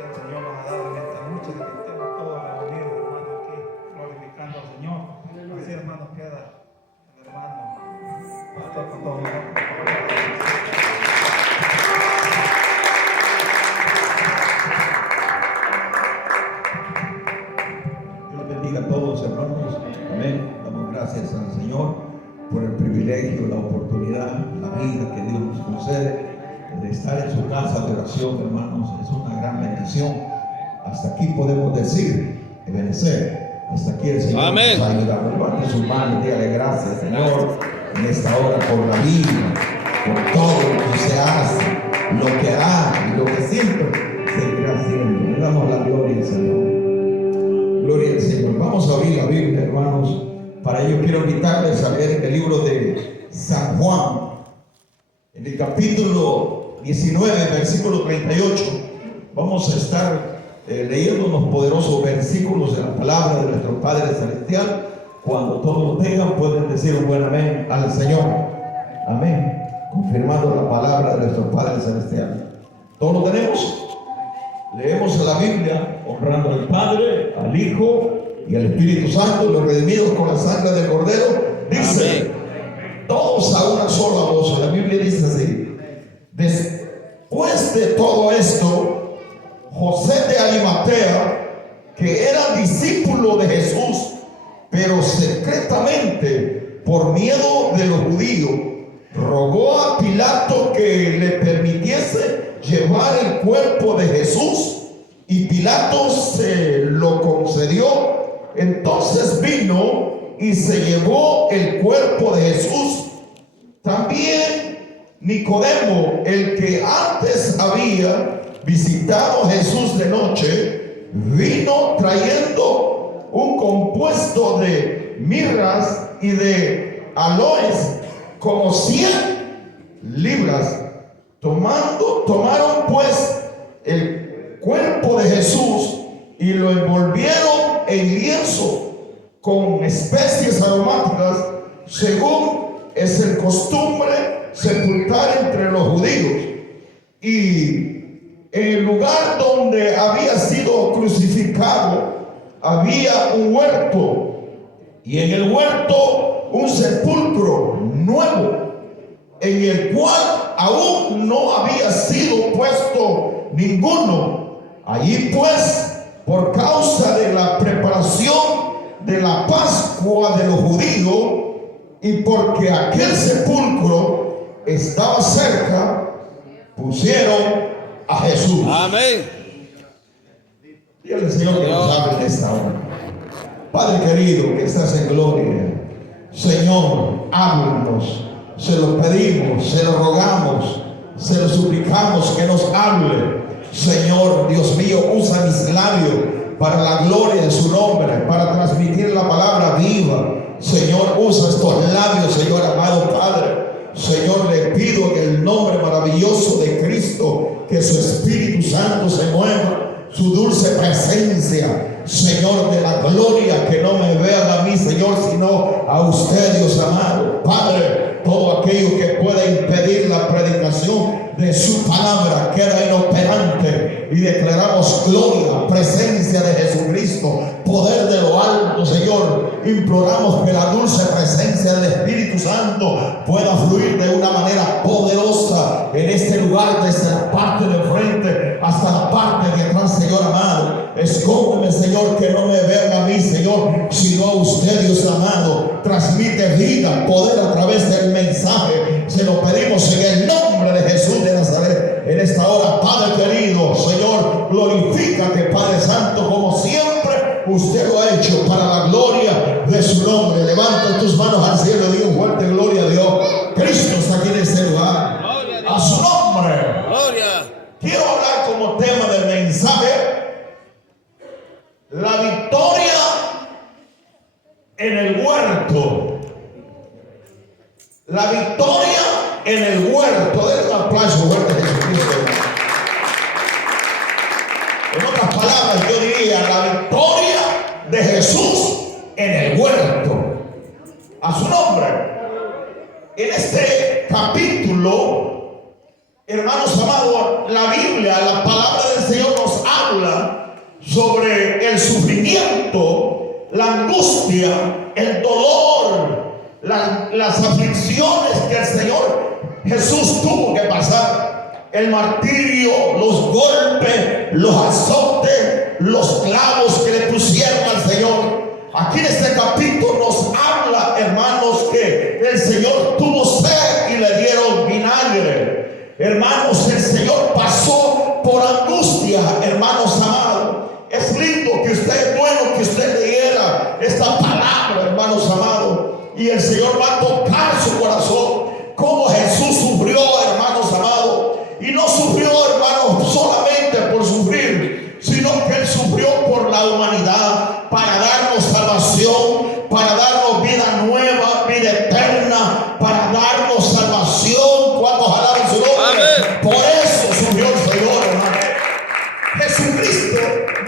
que el Señor nos ha dado en esta noche, de que estemos todos reunidos, hermano, aquí glorificando al Señor. Así, hermano, queda el hermano pastor con todo el mundo. Dios bendiga a todos, hermanos. Amén. Damos gracias al Señor por el privilegio, la oportunidad, la vida que Dios nos concede de estar en su casa de oración, hermanos. Es una gran bendición. Hasta aquí podemos decir, obedecer. Hasta aquí el Señor Amén. nos ha ayudado. Levante sus manos, dígale gracias, Señor, en esta hora por la vida, por todo lo que se hace, lo que ha y lo que siempre seguirá haciendo. Le damos la gloria al Señor. Gloria al Señor. Vamos a abrir la Biblia, hermanos. Para ello quiero invitarles a leer el libro de San Juan, en el capítulo 19, versículo 38. Vamos a estar leyendo unos poderosos versículos de la palabra de nuestro Padre Celestial. Cuando todos lo tengan, pueden decir un buen amén al Señor. Amén. Confirmando la palabra de nuestro Padre Celestial. ¿Todos lo tenemos? Leemos a la Biblia honrando al Padre, al Hijo y al Espíritu Santo, los redimidos con la sangre del Cordero. Dice, todos a una sola voz. La Biblia dice así: después de todo esto, José de Arimatea, que era discípulo de Jesús, pero secretamente por miedo de los judíos, rogó a Pilato que le permitiese llevar el cuerpo de Jesús, y Pilato se lo concedió. Entonces vino y se llevó el cuerpo de Jesús. También Nicodemo, el que antes había visitado a Jesús de noche, vino trayendo un compuesto de mirras y de aloes, como 100 libras. Tomaron pues el cuerpo de Jesús y lo envolvieron en lienzo con especies aromáticas, según es el costumbre sepultar entre los judíos. Y en el lugar donde había sido crucificado había un huerto, y en el huerto un sepulcro nuevo, en el cual aún no había sido puesto ninguno. Allí pues, por causa de la preparación de la Pascua de los judíos, y porque aquel sepulcro estaba cerca, pusieron a Jesús. Amén. Dígale, Señor, que nos hable en esta hora. Padre querido, que estás en gloria, Señor, háblanos. Se lo pedimos, se lo rogamos, se lo suplicamos que nos hable. Señor, Dios mío, usa mis labios para la gloria de su nombre, para transmitir la palabra viva. Señor, usa estos labios, Señor amado Padre. Señor, le pido en el nombre maravilloso de Cristo que su Espíritu Santo se mueva, su dulce presencia, Señor, de la gloria, que no me vean a mí, Señor, sino a usted, Dios amado. Padre, todo aquello que pueda impedir la predicación de su palabra queda inoperante, y declaramos gloria, presencia de Jesucristo, poder de lo alto. Señor, imploramos que la dulce presencia del Espíritu Santo pueda fluir de una manera poderosa en este lugar, desde la parte de frente hasta la parte de atrás. Señor amado, escóndeme, Señor, que no me vean a mí, Señor, sino a usted, Dios amado. Transmite vida, poder a través del mensaje. Se lo pedimos en el nombre de Jesús de Nazaret en esta hora. Padre querido, Señor, glorifícate, Padre Santo, como siempre usted lo ha hecho, para la gloria de su nombre. Levanta tus manos al cielo y di un fuerte gloria a Dios. Cristo está aquí en este lugar. A su nombre. Gloria. Quiero hablar como tema del mensaje: la victoria en el huerto. La victoria en el huerto. Denle un aplauso fuerte a Jesucristo. En otras palabras, yo diría la victoria de Jesús en el huerto. A su nombre. En este capítulo, hermanos amados, la Biblia, la palabra del Señor nos habla sobre el sufrimiento, la angustia, el dolor, las aflicciones que el Señor Jesús tuvo que pasar, el martirio, los golpes, los azotes, los clavos que le pusieron al Señor. Aquí en este capítulo nos habla, hermanos, que el Señor tuvo sed y le dieron vinagre. Hermanos, el Señor pasó por angustia, hermanos amados. Es lindo que usted, bueno que usted leyera esta palabra, hermanos amados, y el Señor va a tocar su corazón, como Jesús sufrió, hermanos amados, y no sufrió, hermanos, solamente por sufrir, sino que Él sufrió por la humanidad, para darnos salvación, para darnos vida nueva, vida eterna, para darnos salvación. Cuando alaban su nombre. Amén. Por eso sufrió el Señor, hermano. Jesucristo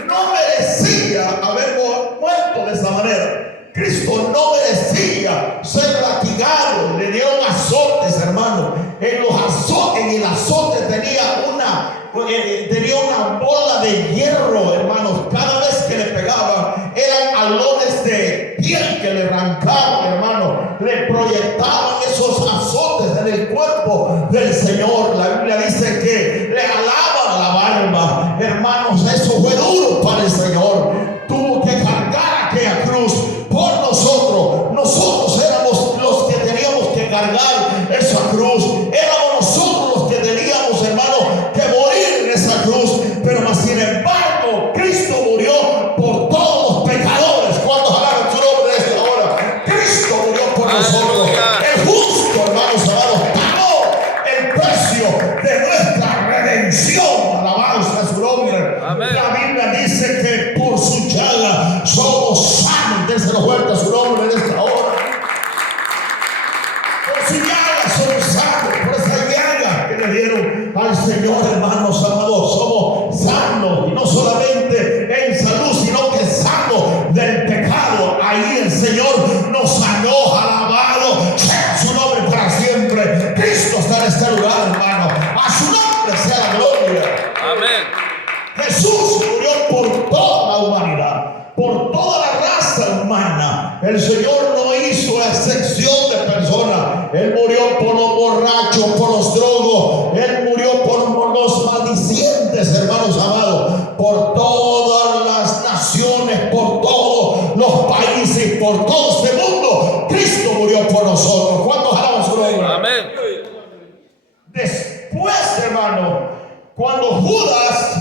no merecía haber muerto de esa manera. Cristo no merecía ser latigado. Le dieron azotes, hermano. En el azote tenía una bola de hierro, hermanos. Cada vez que le pegaban, eran alones de piel que le arrancaban, hermano. Le proyectaban esos azotes en el cuerpo del Señor. La Biblia dice que le jalaban la barba. Hermanos, eso fue duro para el Señor. Tuvo que cargar aquella cruz por nosotros. Nosotros éramos los que teníamos que cargar esa cruz. Éramos nosotros los que teníamos, hermano, que morir en esa cruz. Pero más sin embargo, Cristo murió por todos los pecadores. ¿Cuántos alaban su nombre en esta hora? Cristo murió por nosotros. El justo, hermanos amados, pagó el precio de nuestra redención. Alabanza a su nombre. Amén. La Biblia dice que por su llaga somos sanos. Déselo fuerte a su nombre en esta hora. Por su llaga somos sanos. Por esa llaga que le dieron al Señor, hermanos amados, somos sanos. Y no solamente en salud, sino que sanos del pecado. Ahí el Señor nos sanó. Alabado sea su nombre para siempre. Cristo está en este lugar, hermano. A su nombre sea la gloria. Amén. Jesús murió por toda la humanidad, por toda la raza humana. El Señor no hizo excepción de personas. Él murió por los borrachos, por los drogos. Él murió por los maldicientes, hermanos amados, por todas las naciones, por todos los países, por todo este mundo. Cristo murió por nosotros. ¿Cuántos alaban su nombre? Amén. Después, hermano, cuando Judas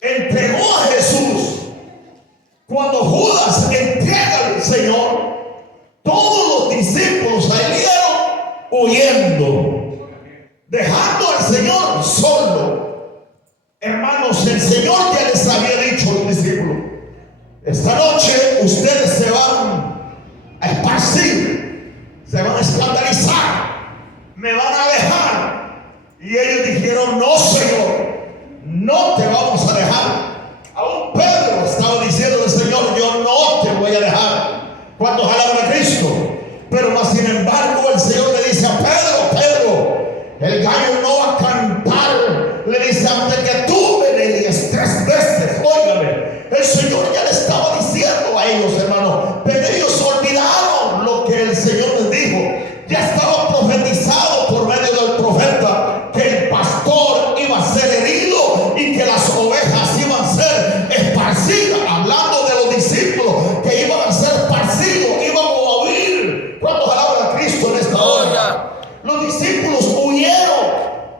entregó a Jesús, cuando Judas entrega al Señor, todos los discípulos salieron huyendo, dejando al Señor solo. Hermanos, el Señor ya les había dicho a los discípulos: esta noche ustedes se van a esparcir, se van a escandalizar, me van a dejar. Y ellos dijeron: no, Señor, no te vamos a dejar. Aún Pedro estaba diciendo al Señor: yo no te voy a dejar. ¿Cuántos alaban a Cristo? Pero más sin embargo el Señor le dice a Pedro: Pedro, el gallo no va a cantar. Le dice: antes que tú me niegues 3 veces. Óigame, el Señor ya le estaba diciendo a ellos, hermano, pero ellos olvidaron lo que el Señor les dijo. Ya estaba profetizado por medio del profeta que el pastor iba a ser herido y que las ovejas iban a ser esparcidas. Hablando de los discípulos que iban a ser esparcidos, iban a huir. ¿Cuántos alaban a Cristo en esta hora? Los discípulos huyeron,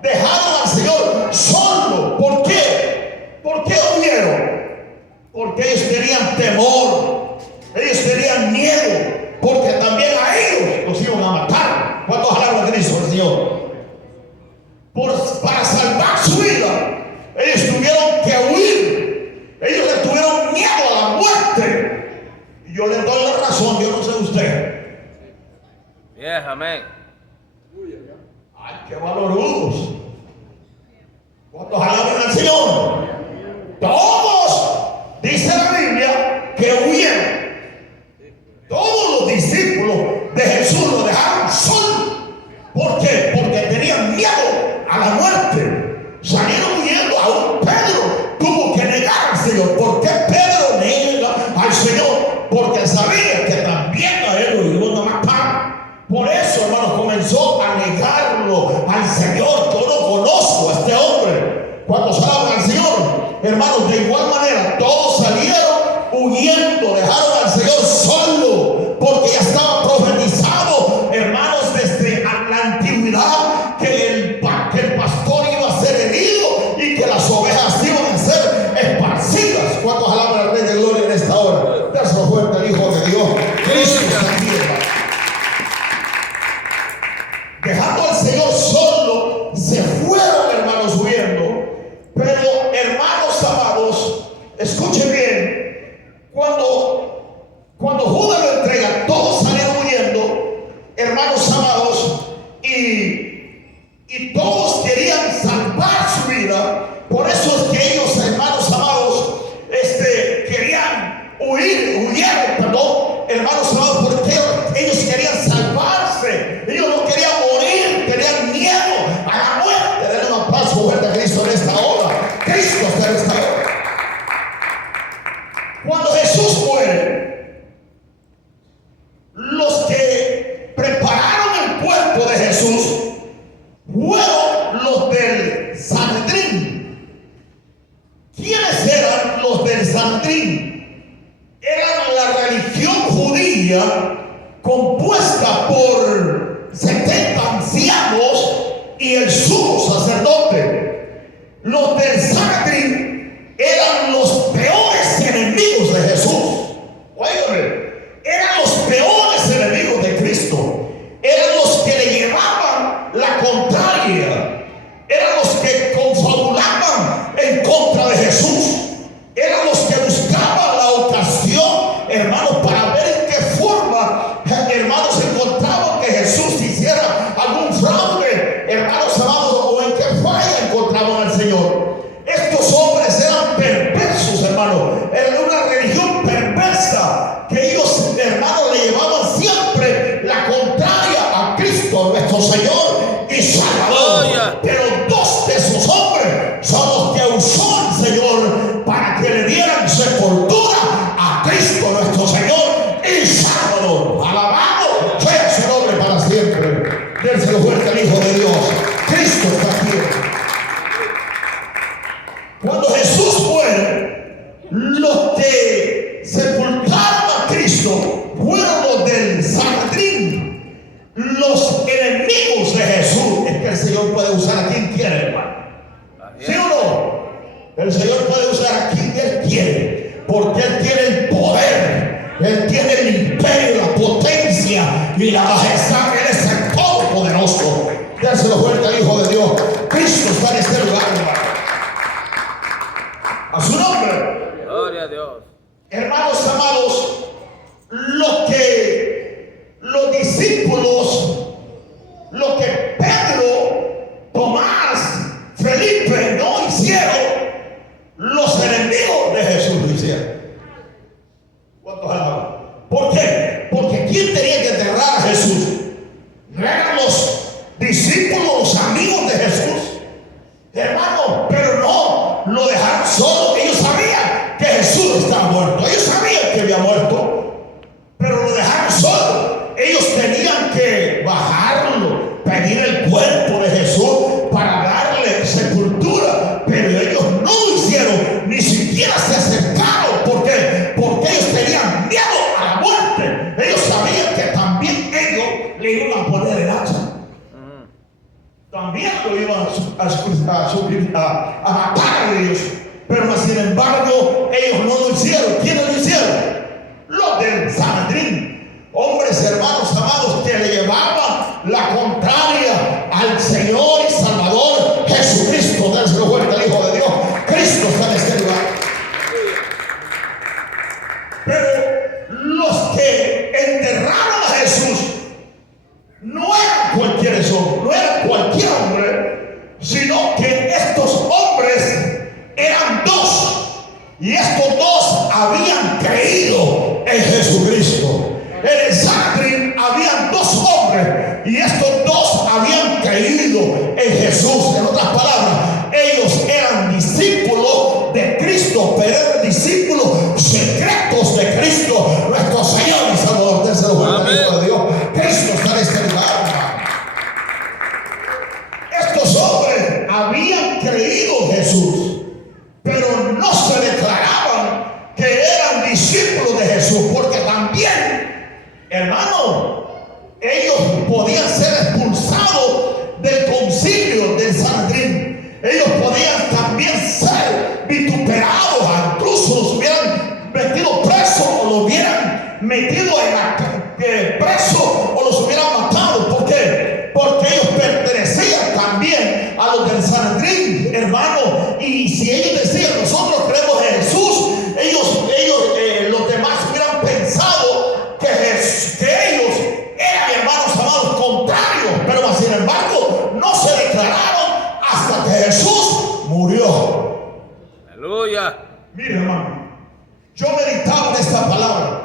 dejaron al Señor solo. ¿Por qué? ¿Por qué huyeron? Porque ellos tenían temor, ellos tenían miedo, porque también a ellos los iban a matar. ¿Cuántos alaban a Cristo, el Señor? Para salvar su vida, ellos tuvieron que huir. Ellos le tuvieron miedo a la muerte. Y yo les doy la razón, yo no sé usted. Yes, amén. Ay, qué valorudos. ¿Cuántos alaban al Señor? Todos, dice la Biblia, que huyeron. Todos los discípulos de Jesús lo dejaron solo. ¿Por qué? Porque tenían miedo a la muerte. Salieron huyendo. hermanos, de igual manera, todos salieron huyendo, dejaron al Señor solo, porque ya estaba profetizado, hermanos, desde la antigüedad, que el pastor iba a ser herido y que las ovejas iban a ser esparcidas. ¿Cuántos alaban al Rey de Gloria en esta hora? Dáselo fuerte al Hijo de Dios. Cristo está aquí, hermano. Dejando al Señor solo, se fueron, hermanos, huyendo. Pero, hermanos amados, escuchen bien, cuando Judas lo entrega, todos salieron huyendo, hermanos amados, y todos querían salvar su vida. Por eso es que ellos, hermanos amados, querían huyeron, hermanos amados, porque ellos querían salvarse, ellos no querían morir, tenían miedo a la muerte. Denle un aplauso fuerte a Cristo en esta hora. Cristo está en esta hora. Cuando Jesús muere, los que prepararon el cuerpo de Jesús fueron los del Sanedrín. ¿Quiénes eran los del Sanedrín? Eran la religión judía compuesta por 70 ancianos y el sumo sacerdote. Los del Sanedrín eran los peores enemigos de Jesús. Óigame, eran los peores enemigos de Cristo. Eran los que le llevaban la contraria. Eran los que confabulaban en contra de Jesús. Eran los que buscaban la ocasión, hermanos, para ver en qué forma, hermanos, encontraban que Jesús hiciera algún fraude, hermanos amados, o en qué falla encontraban al Señor. Estos hombres eran perversos, hermanos. Era una religión perversa, que ellos, hermanos, le llevaban siempre la contraria a Cristo, nuestro Señor y Salvador. Pero dos de esos hombres son los que usó el Señor para que le dieran sepultura a Cristo, nuestro Señor y Salvador. Alabado sea su nombre para siempre. Dérselo fuerte al Hijo de Dios. Cristo está aquí. Cuando Jesús muere, los que sepultaron a Cristo fueron los del Sanedrín, los enemigos de Jesús. Es que el Señor puede usar a quien quiere, hermano. ¿Sí o no? El Señor puede usar a quien Él quiere, porque Él tiene el poder, Él tiene el imperio, la potencia y la majestad. Él es el Todopoderoso. Déselo fuerte al Hijo de Dios. Cristo está en este lugar, hermano. A su nombre. Gloria a Dios. Hermanos amados, los discípulos, lo que Pedro, Tomás, Felipe no hicieron, los enemigos de Jesús lo hicieron. ¿Cuántos alaban? ¿Por qué? Porque ¿quién tenía que enterrar a Jesús? No eran los discípulos, los amigos de Jesús, hermano, pero no lo dejaron solo. Ellos sabían que Jesús estaba muerto, ellos sabían que había muerto, pero lo dejaron solo. Ellos tenían que bajarlo, pedir el cuerpo de Jesús para darle sepultura, pero ellos no lo hicieron, ni siquiera se acercaron. ¿Por qué? Porque ellos tenían miedo a la muerte. Ellos sabían que también ellos le iban a poner el hacha. También lo iban a matar a ellos. Pero sin embargo, ellos no lo hicieron. ¿Quiénes lo hicieron? Los del Sanedrín. Hombres, hermanos amados, que le llevaban la contraria al Señor y Salvador Jesucristo. Déselo fuerte al Hijo de Dios. Cristo está en este lugar. Pero los que enterraron a Jesús no eran cualquier hombre, no eran cualquier hombre, sino que estos hombres eran dos, y estos dos habían creído en Jesucristo. En el Sanedrín habían dos hombres, y estos dos habían creído en Jesús. En otras palabras, ellos eran discípulos de Cristo, pero eran discípulos secretos de Cristo, nuestro Señor y Salvador. Déselo fuerte al Hijo de Dios. Cristo está en este lugar. Estos hombres habían creído en Jesús, pero hermano, ellos podían ser expulsados del concilio del Sanedrín. Ellos podían también ser vituperados, incluso los hubieran metido presos o los hubieran metido preso o los hubieran matado. ¿Por qué? Porque ellos pertenecían también a los del Sanedrín, hermano. Y si ellos decían, nosotros creemos en Jesús, los demás hubieran pensado que ellos eran, hermanos amados, contrarios. Pero sin embargo, no se declararon hasta que Jesús murió. Aleluya. Mire, hermano, yo meditaba en esta palabra.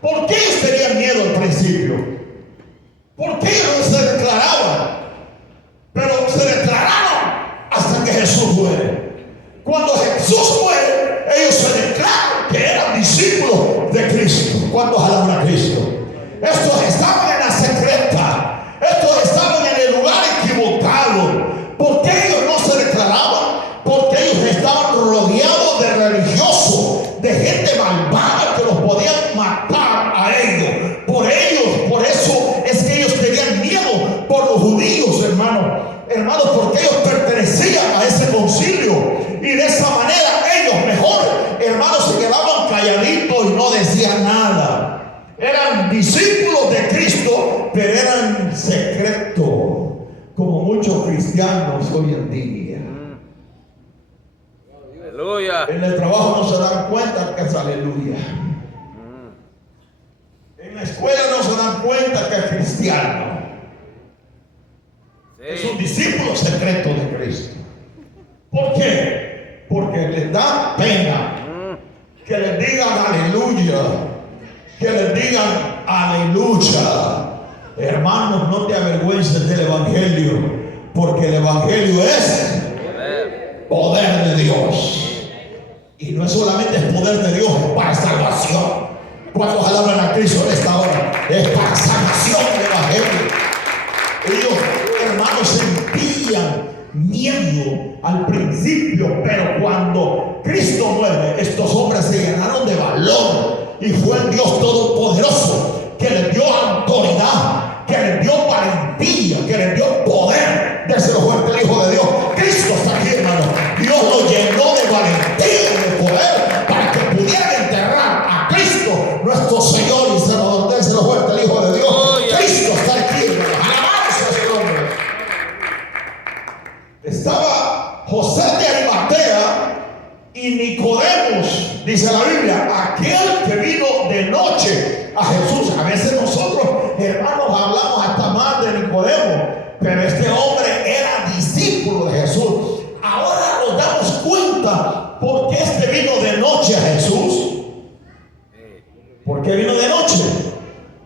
¿Por qué ellos tenían miedo al principio? ¿Por qué ellos no se declaraban? Pero se declararon hasta que Jesús muere. Cuando Jesús muere, ellos se declaran que eran discípulos de Cristo. ¿Cuántos alaban a Cristo? Estos estaban en la secreta. Estos estaban en el lugar equivocado. ¿Por qué ellos no se declaraban? Porque ellos estaban rodeados de religiosos, de gente malvada que los podían matar a ellos. Por eso es que ellos tenían miedo por los judíos, hermanos, porque ellos pertenecían a ese concilio. Y de esa manera ellos mejor, hermanos, se quedaban calladitos y no decían nada. Eran discípulos de Cristo, pero eran secretos, como muchos cristianos hoy en día. Aleluya. En el trabajo no se dan cuenta que es aleluya. En la escuela no se dan cuenta que es cristiano. Sí. Es un discípulo secreto de Cristo. ¿Por qué? Porque les da pena que les digan aleluya, que les digan aleluya. Hermanos, no te avergüences del evangelio, porque el evangelio es poder de Dios. Y no es solamente el poder de Dios, es para salvación. ¿Cuántos alaban a Cristo en esta hora? Es para salvación del evangelio. Ellos, hermanos, sentían miedo al principio, pero cuando Cristo muere, estos hombres se llenaron de valor. Y fue el Dios Todopoderoso que les dio autoridad, que les dio valentía, que les dio poder. Déselo fuerte el Hijo de Dios. Cristo está aquí, hermano. Dios lo llenó de valentía y de poder para que pudieran enterrar a Cristo, nuestro Señor y Salvador. Déselo fuerte el Hijo de Dios. Cristo está aquí, hermano. Alabamos a su nombre. Estaba José de Arimatea y Nicodemos, dice la Biblia, aquel que vino de noche a Jesús. A veces nosotros, hermanos, hablamos hasta más de Nicodemo, pero este hombre era discípulo de Jesús. Ahora nos damos cuenta por qué este vino de noche a Jesús. ¿Por qué vino de noche?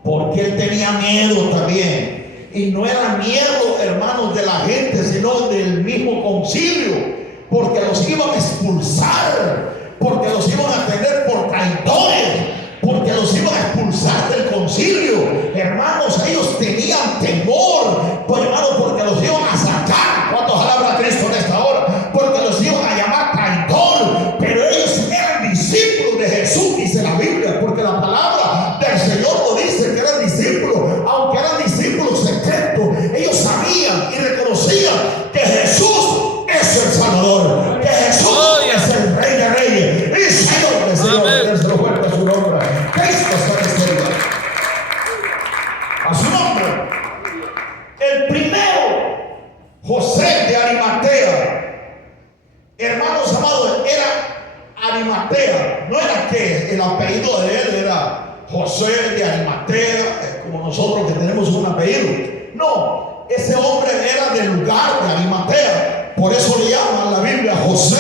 Porque él tenía miedo también. Y no era miedo, hermanos, de la gente, sino del mismo concilio. Porque los iban a expulsar, porque los iban a tener por traidores, porque los iban a expulsar del concilio. Hermanos, ellos tenían temor, pues, hermanos, porque los iban a sacar. ¿Cuántos alaban a Cristo en esta hora? Porque los iban a llamar traidor. Pero ellos eran discípulos de Jesús, dice la Biblia, porque la palabra del Señor lo dice, que eran discípulos, aunque eran discípulos secretos. Ellos sabían y reconocían que Jesús es el Salvador, que Jesús es el Rey de Reyes y Señor de Señores. Déselo fuerte a su nombre. Cristo está en este lugar. A su nombre. El primero, José de Arimatea. Hermanos amados, era Arimatea. No era que el apellido de él era José de Arimatea, como nosotros que tenemos un apellido. No, ese hombre era del lugar de Arimatea. Por eso le llaman la Biblia José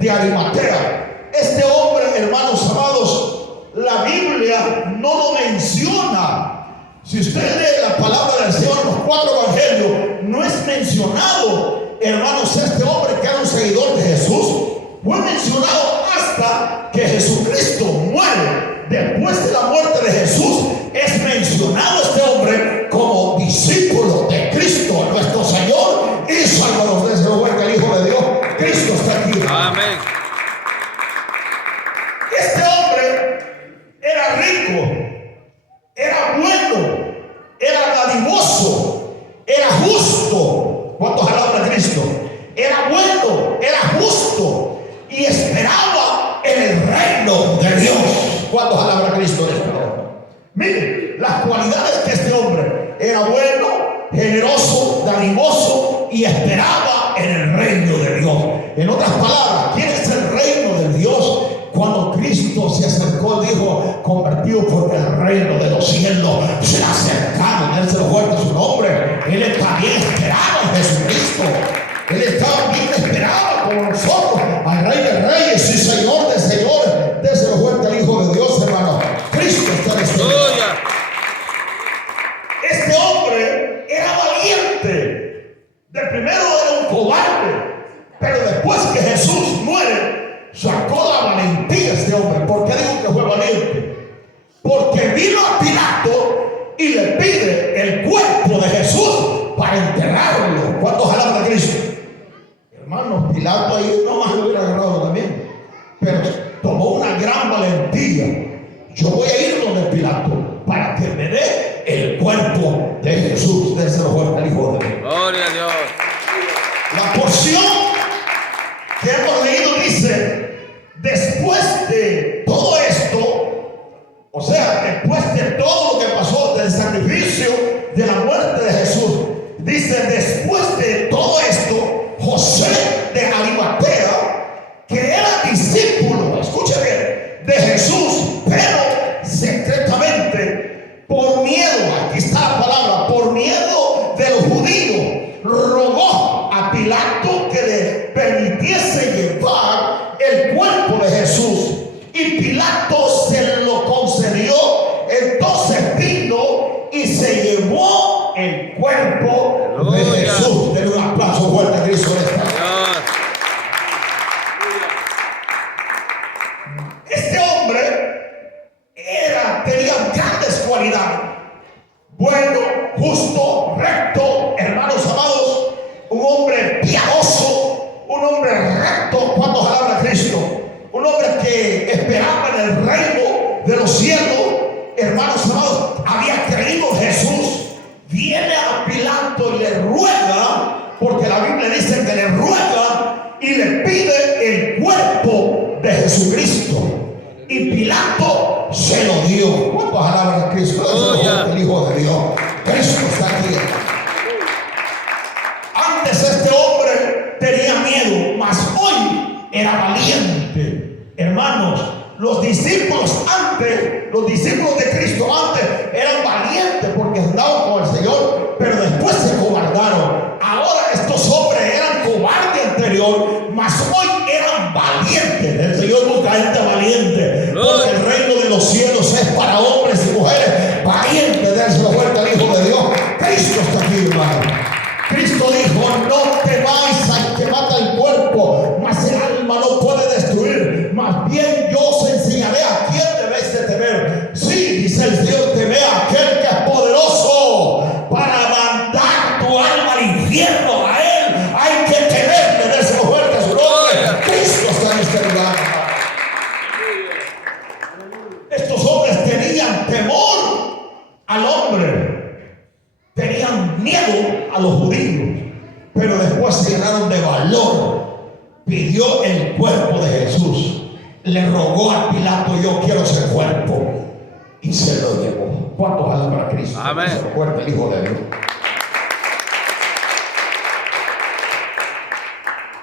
de Arimatea. Este hombre, hermanos amados, la Biblia no lo menciona. Si usted lee la palabra del Señor en los 4 evangelios, no es mencionado, hermanos, este hombre que era un seguidor de Jesús. Fue mencionado hasta que Jesucristo muere. Después de la muerte de Jesús, es mencionado este hombre como discípulo de Cristo, nuestro Señor y Salvador. Desde luego el Hijo de Dios, Cristo está aquí. Amén. Este hombre era rico, era bueno, reino de Dios. ¿Cuántos alaban a Cristo en esta hora? Miren, las cualidades que este hombre era bueno, generoso, dadivoso y esperaba en el reino de Dios. En otras palabras, ¿quién es el reino de Dios? Cuando Cristo se acercó, dijo, convertido porque el reino de los cielos se ha acercado. Él se lo fuerte su nombre. Él está bien esperado en Jesucristo. Él estaba bien esperado como nosotros, al Rey de Reyes y Señor de Señores. Déselo fuerte al Hijo de Dios, hermano. Cristo está en este lugar. Aleluya. Este hombre era valiente. De primero era un cobarde, pero después que Jesús muere, sacó la valentía este hombre. ¿Por qué digo que fue valiente? Porque vino a Pilato y le pide el cuerpo de Jesús para enterrarlo. ¿Cuántos alaban a Cristo? Hermanos, Pilato ahí no más lo hubiera agarrado también, pero tomó una gran valentía. Yo voy a ir donde Pilato para que me dé el cuerpo de Jesús. Déselo fuerte al Hijo de Dios. Gloria a Dios. La porción que hemos leído dice: después de todo esto, o sea, después de todo lo que pasó, del sacrificio, de la muerte de Jesús, dice: después de todo esto, José de Arimatea, que era discípulo, escuche bien, de Jesús, pero secretamente, por miedo, aquí está la palabra, por miedo de los judíos, rogó a Pilato que le permitiese llevar el cuerpo de Jesús. Y Pilato se lo concedió. Entonces vino y se llevó el cuerpo de Aleluya. Jesús. Denle un aplauso fuerte a Cristo. Dios. Este hombre tenía grandes cualidades. Bueno, justo, recto, hermanos amados, un hombre piadoso, un hombre recto. ¿Cuántos alaban a Cristo? Un hombre que esperaba en el reino de los cielos. Hermanos amados, había creído en Jesús. Viene a Pilato y le ruega, porque la Biblia dice que le ruega y le pide el cuerpo de Jesucristo. Y Pilato se lo dio. ¿Cuántos alaban a Cristo? Aleluya. El Hijo de Dios. Cristo está aquí. Antes este hombre tenía miedo, mas hoy era valiente. Hermanos, los discípulos de Cristo antes eran valientes porque andaban con el Señor, pero después se cobardaron. Ahora estos hombres eran cobardes anterior, mas hoy eran valientes. El Señor busca gente valiente, porque el reino de los cielos es para hombres y mujeres valientes. Dérselo fuerte al Hijo de Dios. Cristo está aquí, hermano. Cristo dijo: no temáis al que mata el cuerpo, mas el alma no puede destruir. Más bien yo os enseñaré a quién debéis de temer. Sí, dice el Señor, teme a aquel que es poderoso para mandar tu alma al infierno. A él hay que temerle. Dérselo fuerte a su nombre. Cristo está en este lugar. Estos hombres tenían temor al hombre, tenían miedo a los judíos, pero después se llenaron de valor. Pidió el cuerpo de Jesús, le rogó a Pilato: yo quiero ese cuerpo, y se lo llevó. ¿Cuántos alaban a Cristo? Amén. Se lo fuerte el Hijo de Dios.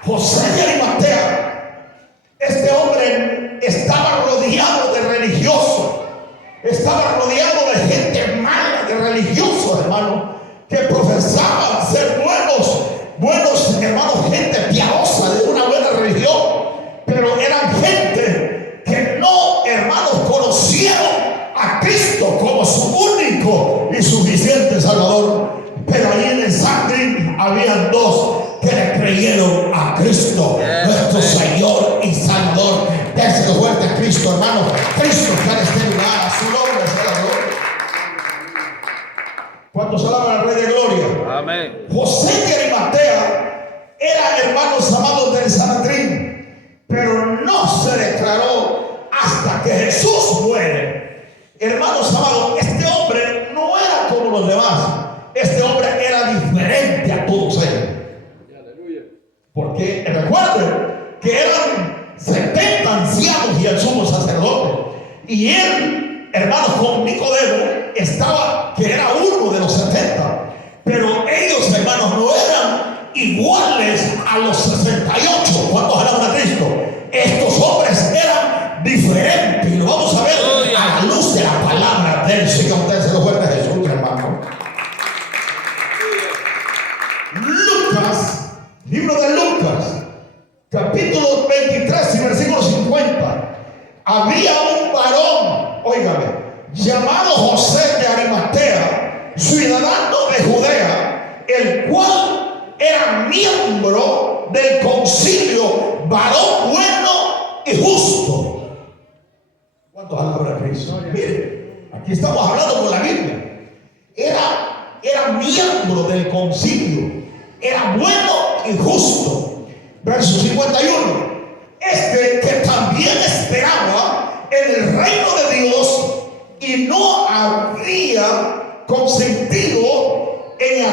José de Arimatea, este hombre estaba rodeado de religiosos, estaba rodeado de gente mala, de religiosos, hermanos, que profesaban ser buenos hermanos, gente piadosa de una buena religión, pero eran gente que no, hermanos, conocieron a Cristo como su único y suficiente Salvador. Pero ahí en el Santín habían dos que le creyeron a Cristo, nuestro Señor y Salvador. Déselo fuerte a Cristo, hermano. Cristo está en este lugar, a su nombre sea la gloria. ¿Cuántos alaban al Rey de Gloria? Amén. José de Arimatea era, hermanos amados, del Sanedrín, pero no se declaró hasta que Jesús muere. Hermanos amados, este hombre no era como los demás. Este hombre era diferente a todos ellos. Porque recuerden que eran 70 ancianos ancianos y el sumo sacerdote. Y él, hermanos, con Nicodemo estaba, que era uno de los 70. Pero ellos, hermanos, no eran iguales a los 68. ¿Cuántos alaban a Cristo? Estos hombres eran diferentes. Y lo vamos a ver a la luz de la palabra del Señor. Ustedes se lo fuerte a Jesús, hermano. Lucas, libro de Lucas, capítulo 23 y versículo 50. Había un varón, óigame, llamado José de Arimatea, ciudadano de Judea, el cual era miembro del concilio, varón bueno y justo. ¿Cuántos alaban a Cristo? Mire, aquí estamos hablando con la Biblia. Era miembro del concilio, era bueno y justo. Verso 51. Este que también esperaba en el reino de Dios y no había consentido en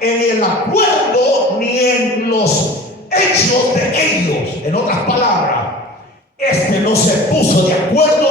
el acuerdo ni en los hechos de ellos. En otras palabras, este no se puso de acuerdo